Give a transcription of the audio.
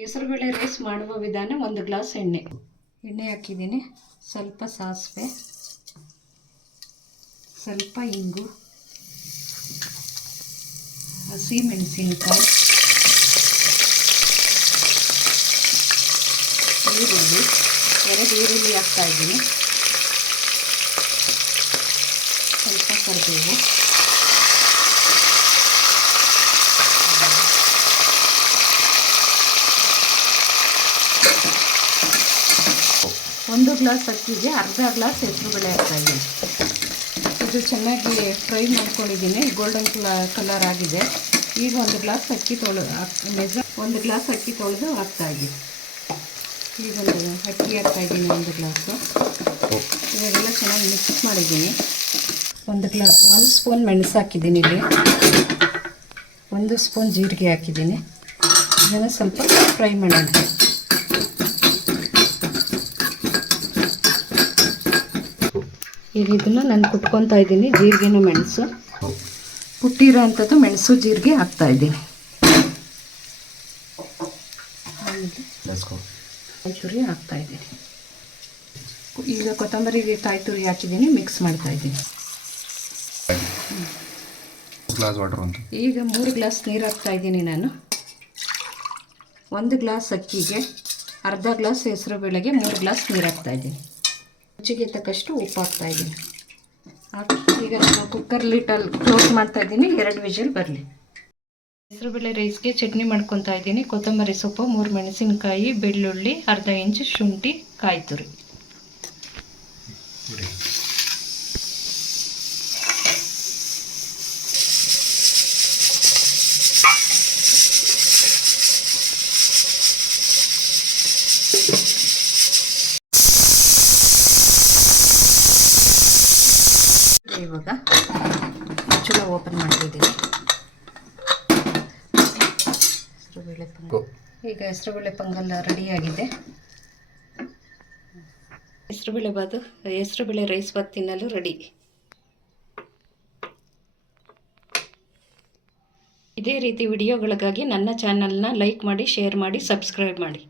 ಹೆಸರುಬೇಳೆ ರೈಸ್ ಮಾಡುವ ವಿಧಾನ ಒಂದು ಗ್ಲಾಸ್ ಎಣ್ಣೆ. ಎಣ್ಣೆ ಹಾಕಿದ್ದೀನಿ. ಸ್ವಲ್ಪ ಸಾಸಿವೆ. ಸ್ವಲ್ಪ ಇಂಗು. ಹಸಿ ಮೆಣಸಿನಕಾಯಿ. ಈರುಳ್ಳಿ. ಎರಡು ಈರುಳ್ಳಿ ಹಾಕ್ತಾ ಇದ್ದೀನಿ. ಸ್ವಲ್ಪ ಕರಿಬೇವು. ಒಂದು ಗ್ಲಾಸ್ ಅಕ್ಕಿಗೆ ಅರ್ಧ ಗ್ಲಾಸ್ ಹೆಸರುಬೇಳೆ ಹಾಕ್ತಾಯಿದ್ದೀನಿ ಇದು ಚೆನ್ನಾಗಿ ಫ್ರೈ ಮಾಡ್ಕೊಂಡಿದ್ದೀನಿ. ಗೋಲ್ಡನ್ ಕಲರ್ ಆಗಿದೆ. ಈಗ ಒಂದು ಗ್ಲಾಸ್ ಅಕ್ಕಿ ತೊಳೆ ಮೆಜ, ಒಂದು ಗ್ಲಾಸ್ ಅಕ್ಕಿ ತೊಳೆದು ಹಾಕ್ತಾಯಿದ್ದೀನಿ ಈಗ ಒಂದು ಅಕ್ಕಿ ಹಾಕ್ತಾಯಿದ್ದೀನಿ ಒಂದು ಗ್ಲಾಸು. ಇವಾಗೆಲ್ಲ ಚೆನ್ನಾಗಿ ಮಿಕ್ಸ್ ಮಾಡಿದ್ದೀನಿ. ಒಂದು ಗ್ಲಾ, ಒಂದು ಸ್ಪೂನ್ ಮೆಣಸು ಹಾಕಿದ್ದೀನಿ ಇಲ್ಲಿ. ಒಂದು ಸ್ಪೂನ್ ಜೀರಿಗೆ ಹಾಕಿದ್ದೀನಿ. ಇದನ್ನು ಸ್ವಲ್ಪ ಫ್ರೈ ಮಾಡೋಣ. ಈಗ ಇದನ್ನು ನಾನು ಕುಟ್ಕೊತಾ ಇದ್ದೀನಿ ಜೀರಿಗೆನ ಮೆಣಸು. ಕುಟ್ಟಿರೋ ಅಂಥದ್ದು ಮೆಣಸು ಜೀರಿಗೆ ಹಾಕ್ತಾ ಇದ್ದೀನಿ. ಕಾಯಿ ತುರಿ ಹಾಕ್ತಾ ಇದ್ದೀನಿ. ಈಗ ಕೊತ್ತಂಬರಿಗೆ ಕಾಯಿ ತುರಿ ಹಾಕಿದ್ದೀನಿ ಮಿಕ್ಸ್ ಮಾಡ್ತಾ ಇದ್ದೀನಿ. ಗ್ಲಾಸ್ ವಾಟರ್ ಅಂತ. ಈಗ ಮೂರು ಗ್ಲಾಸ್ ನೀರು ಹಾಕ್ತಾ ಇದ್ದೀನಿ ನಾನು. ಒಂದು ಗ್ಲಾಸ್ ಅಕ್ಕಿಗೆ ಅರ್ಧ ಗ್ಲಾಸ್ ಹೆಸರು ಬೇಳೆಗೆ ಮೂರು ಗ್ಲಾಸ್ ನೀರು ಹಾಕ್ತಾ ಇದ್ದೀನಿ. ರುಚಿಗೆ ತಕ್ಕಷ್ಟು ಉಪ್ಪು ಹಾಕ್ತಾ ಇದ್ದೀನಿ. ಈಗ ನಾನು ಕುಕ್ಕರ್ ಲಿಟಲ್ ಕ್ಲೋಸ್ ಮಾಡ್ತಾ ಇದ್ದೀನಿ. ಎರಡು ವಿಷಲ್ ಬರಲಿ. ಹೆಸರುಬೇಳೆ ರೈಸ್ಗೆ ಚಟ್ನಿ ಮಾಡ್ಕೊತಾ ಇದ್ದೀನಿ. ಕೊತ್ತಂಬರಿ ಸೊಪ್ಪು, ಮೂರು ಮೆಣಸಿನಕಾಯಿ, ಬೆಳ್ಳುಳ್ಳಿ, ಅರ್ಧ ಇಂಚು ಶುಂಠಿ ಕಾಯಿ ತುರಿ ಇವಾಗ ಚೂಲ ಓಪನ್ ಮಾಡ್ತಿದ್ದೀನಿ ಹೆಸರುಬೇಳೆ ಪೊಂಗಲ್. ಈಗ ಹೆಸರುಬೇಳೆ ಪೊಂಗಲ್ ರೆಡಿಯಾಗಿದೆ ಹೆಸರುಬೇಳೆ ಬಾದು ಹೆಸರುಬೇಳೆ ರೈಸ್ ಬಾತ್ ತಿನ್ನಲು ರೆಡಿ ಇದೇ ರೀತಿ ವಿಡಿಯೋಗಳಿಗಾಗಿ ನನ್ನ ಚಾನಲ್ನ ಲೈಕ್ ಮಾಡಿ ಶೇರ್ ಮಾಡಿ ಸಬ್ಸ್ಕ್ರೈಬ್ ಮಾಡಿ.